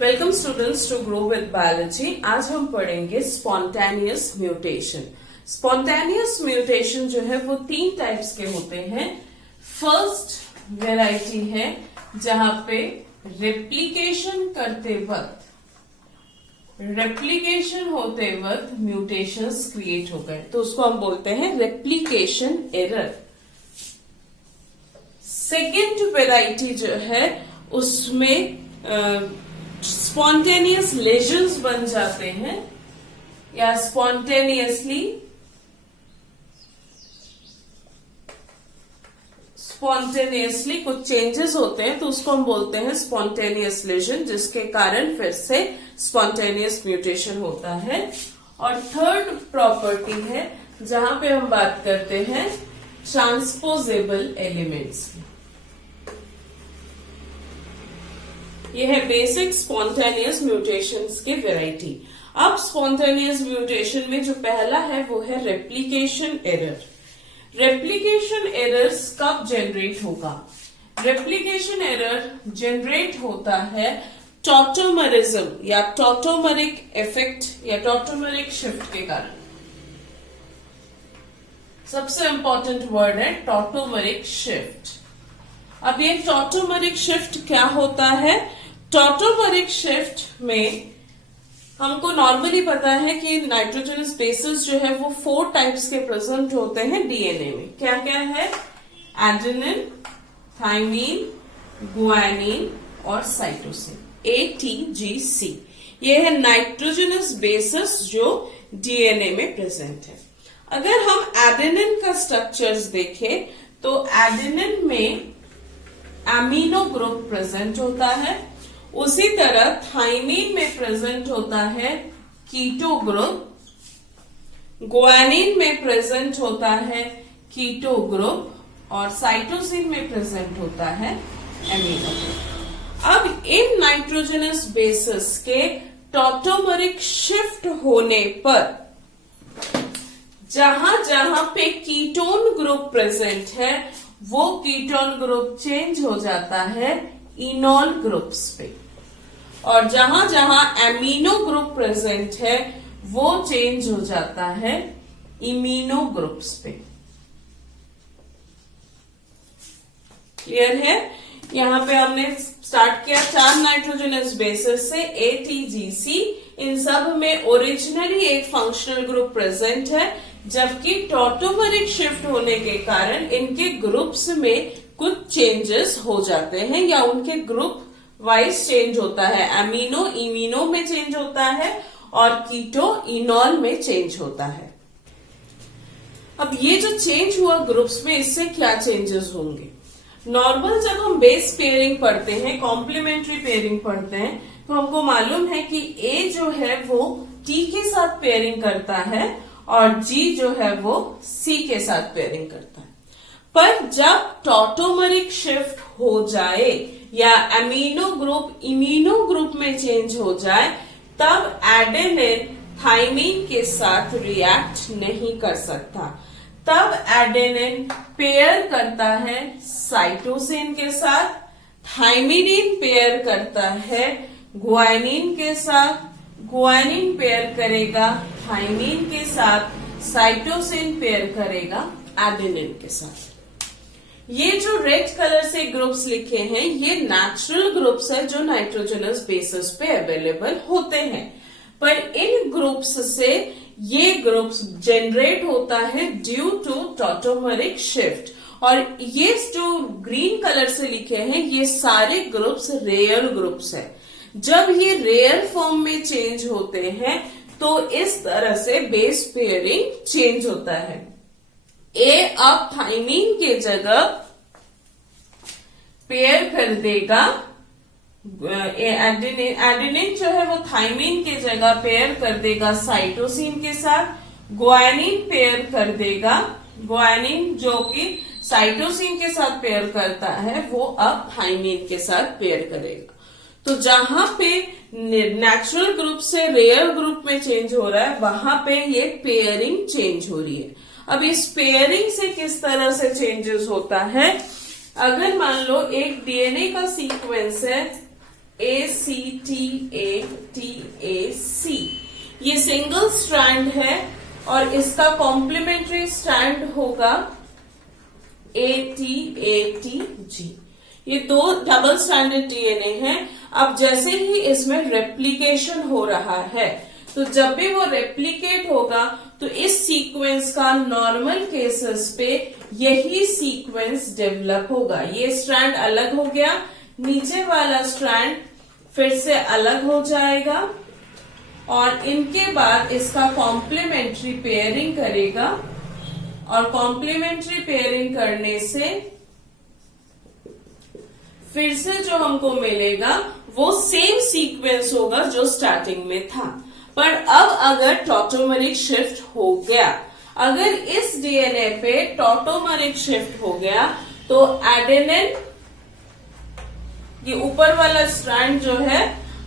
Welcome students to grow with biology. आज हम पढ़ेंगे स्पॉन्टेनियस म्यूटेशन। स्पॉन्टेनियस म्यूटेशन जो है वो 3 टाइप्स के होते हैं। फर्स्ट वेराइटी है जहां पे रेप्लिकेशन होते वक्त म्यूटेशंस क्रिएट हो गए, तो उसको हम बोलते हैं रेप्लिकेशन एरर। सेकेंड वेराइटी जो है उसमें स्पॉन्टेनियस लेजन्स बन जाते हैं या स्पॉन्टेनियसली कुछ चेंजेस होते हैं, तो उसको हम बोलते हैं स्पॉन्टेनियस लेजन, जिसके कारण फिर से स्पॉन्टेनियस म्यूटेशन होता है। और थर्ड प्रॉपर्टी है जहां पे हम बात करते हैं ट्रांसपोजेबल एलिमेंट्स की। ये है बेसिक स्पॉन्टेनियस म्यूटेशंस के वैरायटी। अब स्पॉन्टेनियस म्यूटेशन में जो पहला है वो है रेप्लिकेशन एरर। रेप्लिकेशन एरर्स कब जनरेट होगा? रेप्लिकेशन एरर जनरेट होता है टॉटोमरिज्म या टॉटोमरिक इफेक्ट या टॉटोमरिक शिफ्ट के कारण। सबसे इंपॉर्टेंट वर्ड है टॉटोमरिक शिफ्ट। अब ये टॉटोमरिक शिफ्ट क्या होता है? टॉटोमरिक शिफ्ट में हमको नॉर्मली पता है कि नाइट्रोजनस बेसेस जो है वो 4 टाइप्स के प्रेजेंट होते हैं डीएनए में। क्या क्या है? एडेनिन, थाइमीन, गुआनिन और साइटोसिन, ATGC। ये है नाइट्रोजनस बेसेस जो डीएनए में प्रेजेंट है। अगर हम एडेनिन का स्ट्रक्चर्स देखें तो एडेनिन में एमिनो ग्रुप प्रेजेंट होता है, उसी तरह थाइमीन में प्रेजेंट होता है कीटो ग्रुप, गुआनिन में प्रेजेंट होता है कीटो ग्रुप और साइटोसिन में प्रेजेंट होता है एमिनो ग्रुप। अब इन नाइट्रोजनस बेसेस के टॉटोमरिक शिफ्ट होने पर जहां जहां पे कीटोन ग्रुप प्रेजेंट है वो कीटोन ग्रुप चेंज हो जाता है इनॉल ग्रुप्स पे, और जहां जहां एमिनो ग्रुप प्रेजेंट है वो चेंज हो जाता है इमिनो ग्रुप्स पे। क्लियर है? यहां पे हमने स्टार्ट किया 4 नाइट्रोजनस बेसेस से ATGC। इन सब में ओरिजिनली एक फंक्शनल ग्रुप प्रेजेंट है, जबकि टॉटोमरिक शिफ्ट होने के कारण इनके ग्रुप्स में कुछ चेंजेस हो जाते हैं या उनके ग्रुप वाइज चेंज होता है। एमिनो इमिनो में चेंज होता है और कीटो इनॉल में चेंज होता है। अब ये जो चेंज हुआ ग्रुप्स में, इससे क्या चेंजेस होंगे? नॉर्मल जब हम बेस पेयरिंग पढ़ते हैं, कॉम्प्लीमेंट्री पेयरिंग पढ़ते हैं, तो हमको मालूम है कि A जो है वो T के साथ पेयरिंग करता है और G जो है वो C के साथ पेयरिंग करता है। पर जब टॉटोमरिक शिफ्ट हो जाए या एमिनो ग्रुप इमिनो ग्रुप में चेंज हो जाए, तब एडेनिन थाइमीन के साथ रिएक्ट नहीं कर सकता। तब एडेनिन पेयर करता है साइटोसिन के साथ, थाइमिडिन पेयर करता है गुआनिन के साथ, गुआनिन पेयर करेगा थाइमीन के साथ, साइटोसिन पेयर करेगा एडेनिन के साथ। ये जो रेड कलर से ग्रुप्स लिखे हैं ये नेचुरल ग्रुप्स है जो नाइट्रोजनस बेसिस पे अवेलेबल होते हैं, पर इन ग्रुप्स से ये ग्रुप्स जनरेट होता है ड्यू टू टॉटोमरिक शिफ्ट। और ये जो ग्रीन कलर से लिखे हैं ये सारे ग्रुप्स रेयर ग्रुप्स है। जब ये रेयर फॉर्म में चेंज होते हैं तो इस तरह से बेस पेयरिंग चेंज होता है। A अब थाइमीन के जगह पेयर कर देगा एडेनिन जो है वो थाइमीन के जगह पेयर कर देगा साइटोसिन के साथ, गुआनिन पेयर कर देगा, गुआनिन जो कि साइटोसिन के साथ पेयर करता है वो अब थाइमीन के साथ पेयर करेगा। तो जहां पे नेचुरल ग्रुप से रेयर ग्रुप में चेंज हो रहा है वहां पे ये पेयरिंग चेंज हो रही है। अब इस पेयरिंग से किस तरह से चेंजेस होता है? अगर मान लो एक डीएनए का सीक्वेंस है ACTATAC, ये सिंगल स्ट्रैंड है और इसका कॉम्प्लीमेंट्री स्ट्रैंड होगा ATATG। ये दो डबल स्ट्रैंडेड डीएनए हैं। अब जैसे ही इसमें रेप्लिकेशन हो रहा है, तो जब भी वो रेप्लिकेट होगा तो इस सीक्वेंस का नॉर्मल केसेस पे यही सीक्वेंस डेवलप होगा। ये स्ट्रैंड अलग हो गया, नीचे वाला स्ट्रैंड फिर से अलग हो जाएगा और इनके बाद इसका कॉम्प्लीमेंट्री पेयरिंग करेगा और कॉम्प्लीमेंट्री पेयरिंग करने से फिर से जो हमको मिलेगा वो सेम सीक्वेंस होगा जो स्टार्टिंग में था। पर अब अगर टॉटोमेरिक शिफ्ट हो गया, अगर इस डीएनए पे टॉटोमेरिक शिफ्ट हो गया तो एडेनिन, ये ऊपर वाला स्ट्रैंड जो है,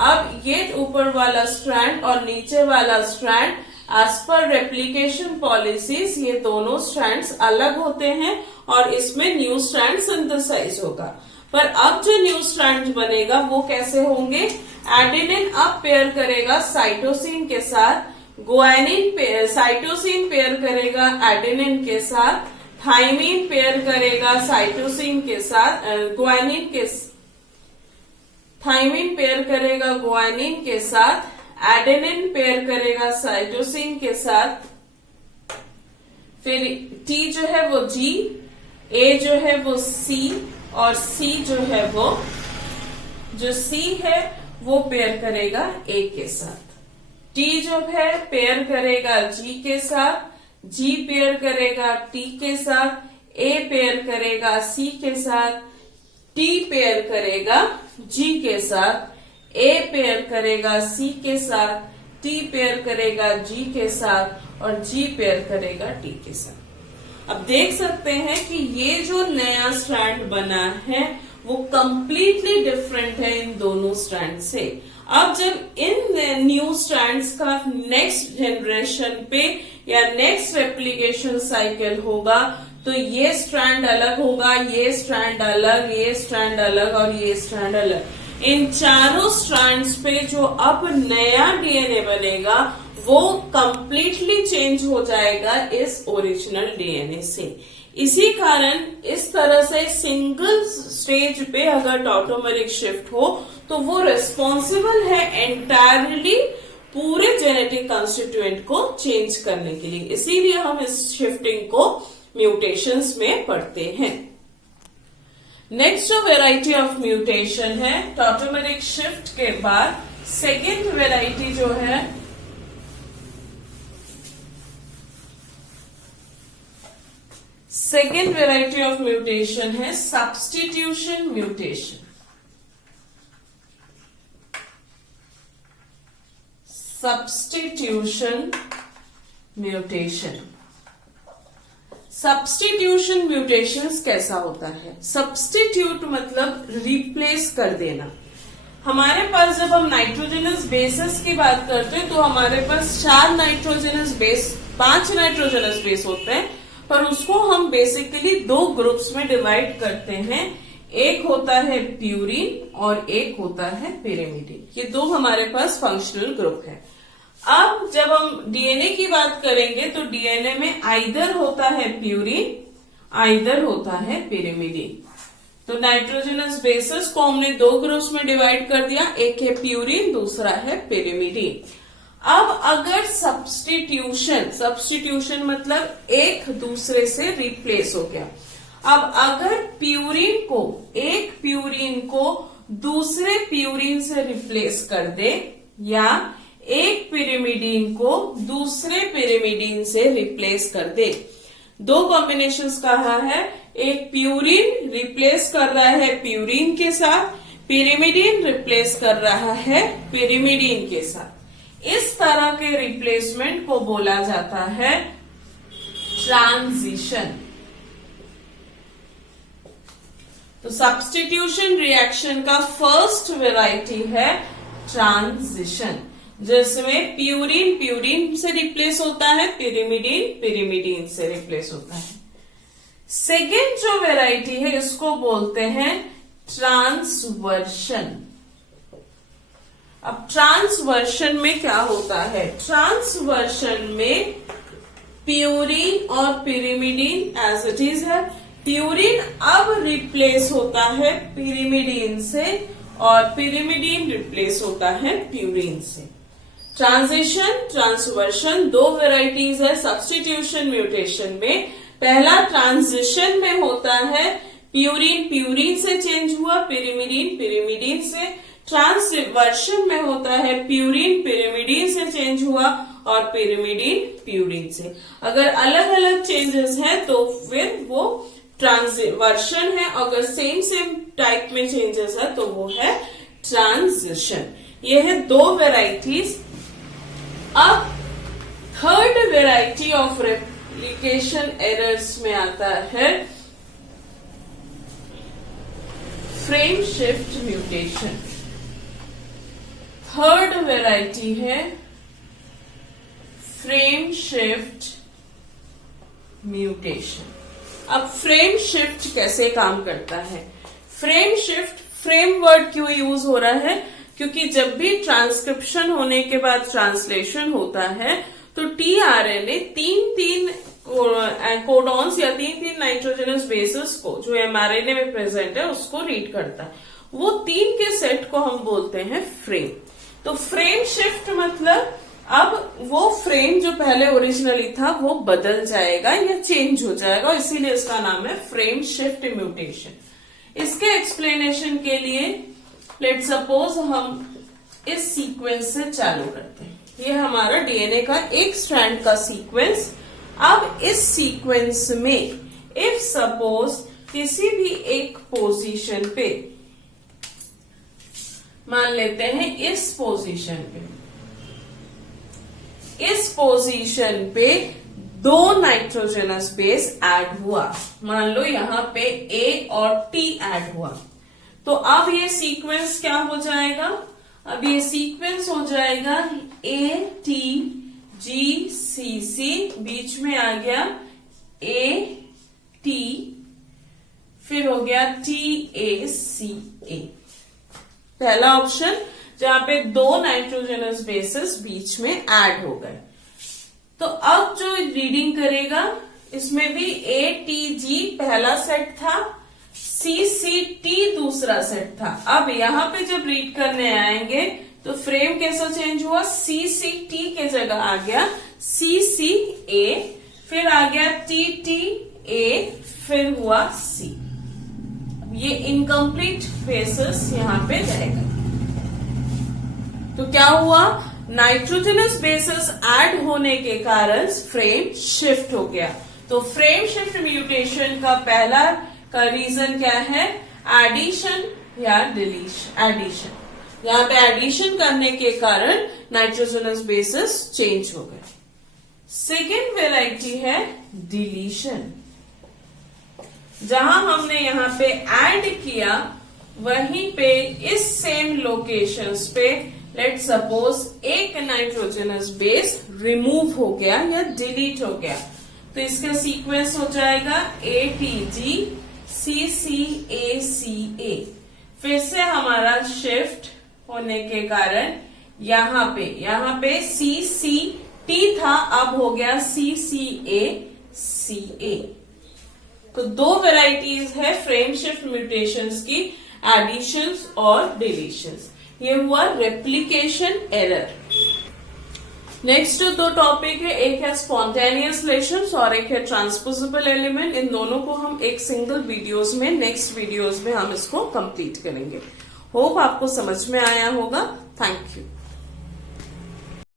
अब ये ऊपर वाला स्ट्रैंड और नीचे वाला strand as per replication policies ये दोनों स्ट्रैंड्स अलग होते हैं और इसमें न्यू स्ट्रैंड सिंथेसाइज होगा। पर अब जो न्यू स्ट्रैंड बनेगा वो कैसे होंगे? एडेनिन अब पेयर करेगा साइटोसिन के साथ, गुआनिन साइटोसिन पेयर करेगा एडेनिन के साथ, थाइमिन पेयर करेगा साइटोसिन के साथ गुआनिन के, थाइमिन पेयर करेगा गुआनिन के साथ, एडेनिन पेयर करेगा साइटोसिन के साथ, फिर टी जो है वो जी, ए जो है वो सी और सी जो है वो, जो सी है वो पेयर करेगा ए के साथ, टी जो है पेयर करेगा जी के साथ, जी पेयर करेगा टी के साथ, ए पेयर करेगा सी के साथ, टी पेयर करेगा जी के साथ, ए पेयर करेगा सी के साथ, टी पेयर करेगा जी के साथ और जी पेयर करेगा टी के साथ। अब देख सकते हैं कि ये जो नया स्ट्रैंड बना है वो कंप्लीटली डिफरेंट है इन दोनों स्ट्रैंड से। अब जब इन न्यू स्ट्रैंड्स का नेक्स्ट जनरेशन पे या नेक्स्ट रेप्लिकेशन साइकिल होगा तो ये स्ट्रैंड अलग होगा, ये स्ट्रैंड अलग, ये स्ट्रैंड अलग और ये स्ट्रैंड अलग। इन चारों स्ट्रैंड्स पे जो अब नया डीएनए बनेगा वो कंप्लीटली चेंज हो जाएगा इस ओरिजिनल डीएनए से। इसी कारण इस तरह से सिंगल स्टेज पे अगर टॉटोमेरिक शिफ्ट हो तो वो रिस्पॉन्सिबल है एंटायरली पूरे जेनेटिक कंस्टिट्यूएंट को चेंज करने के लिए। इसीलिए हम इस शिफ्टिंग को म्यूटेशंस में पढ़ते हैं। नेक्स्ट जो वेराइटी ऑफ म्यूटेशन है टॉटोमेरिक शिफ्ट के बाद, सेकेंड वेराइटी जो है सेकेंड वेराइटी ऑफ म्यूटेशन है substitution mutation. Substitution mutation, substitution mutations कैसा होता है? सब्स्टिट्यूट मतलब रिप्लेस कर देना। हमारे पास जब हम नाइट्रोजनस बेसेस की बात करते हैं तो हमारे पास 4 नाइट्रोजनस बेस, 5 नाइट्रोजनस बेस होते हैं, पर उसको हम बेसिकली 2 ग्रुप्स में डिवाइड करते हैं। एक होता है प्यूरिन और एक होता है पिरिमिडिन। ये 2 हमारे पास फंक्शनल ग्रुप है। अब जब हम डीएनए की बात करेंगे तो डीएनए में आइदर होता है प्यूरिन, आइदर होता है पिरिमिडिन। तो नाइट्रोजनस बेसेस को हमने 2 ग्रुप्स में डिवाइड कर दिया, एक है प्यूरिन, दूसरा है पिरिमिडिन। अब अगर सब्स्टिट्यूशन, सब्स्टिट्यूशन मतलब एक दूसरे से रिप्लेस हो गया। अब अगर प्यूरिन को, एक प्यूरिन को दूसरे प्यूरिन से रिप्लेस कर दे या एक पिरिमिडिन को दूसरे पिरिमिडिन से रिप्लेस कर दे। 2 कॉम्बिनेशंस कहा है, एक प्यूरिन रिप्लेस कर रहा है प्यूरिन के साथ, पिरिमिडिन रिप्लेस कर रहा है पिरिमिडिन के साथ। इस तरह के रिप्लेसमेंट को बोला जाता है ट्रांजिशन। तो सब्स्टिट्यूशन रिएक्शन का फर्स्ट वेराइटी है ट्रांजिशन, जिसमें प्यूरिन प्यूरिन से रिप्लेस होता है, पिरिमिडिन पिरिमिडिन से रिप्लेस होता है। सेकेंड जो वेराइटी है इसको बोलते हैं ट्रांसवर्शन। अब ट्रांसवर्शन में क्या होता है? ट्रांसवर्शन में प्यूरिन और पिरिमिडीन एज इट इज है। प्यूरिन अब रिप्लेस होता है पिरिमिडीन से और पिरिमिडीन रिप्लेस होता है प्यूरिन से। ट्रांजिशन, ट्रांसवर्शन दो वेराइटीज है सब्स्टिट्यूशन म्यूटेशन में। पहला ट्रांजिशन में होता है प्यूरिन प्यूरिन से चेंज हुआ, पिरिमिडीन पिरिमिडीन से। ट्रांसवर्शन में होता है प्यूरिन पिरिमिडीन से चेंज हुआ और पिरिमिडीन प्यूरिन से। अगर अलग अलग चेंजेस हैं तो फिर वो ट्रांसवर्शन है, अगर सेम टाइप में चेंजेस है तो वो है ट्रांजिशन। ये है दो वेराइटीज। अब third variety of replication errors में आता है frame shift mutation. Third variety है फ्रेम शिफ्ट म्यूटेशन। अब फ्रेम शिफ्ट कैसे काम करता है? फ्रेम शिफ्ट, फ्रेम वर्ड क्यों यूज हो रहा है? क्योंकि जब भी ट्रांसक्रिप्शन होने के बाद ट्रांसलेशन होता है तो टीआरएनए तीन कोडॉन्स या तीन नाइट्रोजनस बेसेस को जो एमआरएनए में प्रेजेंट है उसको रीड करता है। वो तीन के सेट को हम बोलते हैं फ्रेम। तो फ्रेम शिफ्ट मतलब अब वो फ्रेम जो पहले ओरिजिनली था वो बदल जाएगा या चेंज हो जाएगा, इसीलिए इसका नाम है फ्रेम शिफ्ट म्यूटेशन। इसके एक्सप्लेनेशन के लिए लेट सपोज हम इस सीक्वेंस से चालू करते हैं। ये हमारा डीएनए का एक स्ट्रैंड का सीक्वेंस। अब इस सीक्वेंस में इफ सपोज किसी भी एक पोजीशन पे, मान लेते हैं इस पोजीशन पे दो नाइट्रोजनस बेस ऐड हुआ, मान लो यहां पे ए और टी ऐड हुआ, तो अब ये सीक्वेंस क्या हो जाएगा? अब ये सीक्वेंस हो जाएगा ए टी जी सी सी, बीच में आ गया ए टी, फिर हो गया टी ए सी ए। पहला ऑप्शन जहां पे दो नाइट्रोजनस बेसेस बीच में ऐड हो गए। तो अब जो रीडिंग करेगा इसमें भी ए टी जी पहला सेट था, सी सी टी दूसरा सेट था। अब यहां पे जब रीड करने आएंगे तो फ्रेम कैसा चेंज हुआ? सी सी टी के जगह आ गया सी सी ए, फिर आ गया टी टी ए, फिर हुआ सी। ये इनकम्प्लीट फेसेस यहां पे रहेगा। तो क्या हुआ? नाइट्रोजनस बेसेस ऐड होने के कारण फ्रेम शिफ्ट हो गया। तो फ्रेम शिफ्ट म्यूटेशन का पहला का रीजन क्या है? एडिशन या डिलीशन। एडिशन, यहाँ पे एडिशन करने के कारण नाइट्रोजनस बेसेस चेंज हो गए। सेकेंड वेराइटी है डिलीशन। जहां हमने यहाँ पे ऐड किया वहीं पे इस सेम लोकेशंस पे लेट सपोज एक नाइट्रोजनस बेस रिमूव हो गया या डिलीट हो गया, तो इसका सीक्वेंस हो जाएगा ए टी जी सी सी ए। फिर से हमारा शिफ्ट होने के कारण यहाँ पे सी सी टी था, अब हो गया सी सी ए। तो दो वेराइटीज है फ्रेम शिफ्ट म्यूटेशंस की, एडिशंस और डिलीशंस। ये हुआ रेप्लिकेशन एरर। नेक्स्ट दो टॉपिक है, एक है स्पॉन्टेनियस रिलेशंस और एक है ट्रांसपोजेबल एलिमेंट। इन दोनों को हम एक सिंगल वीडियोस में, नेक्स्ट वीडियोस में हम इसको कंप्लीट करेंगे। होप आपको समझ में आया होगा। Thank you.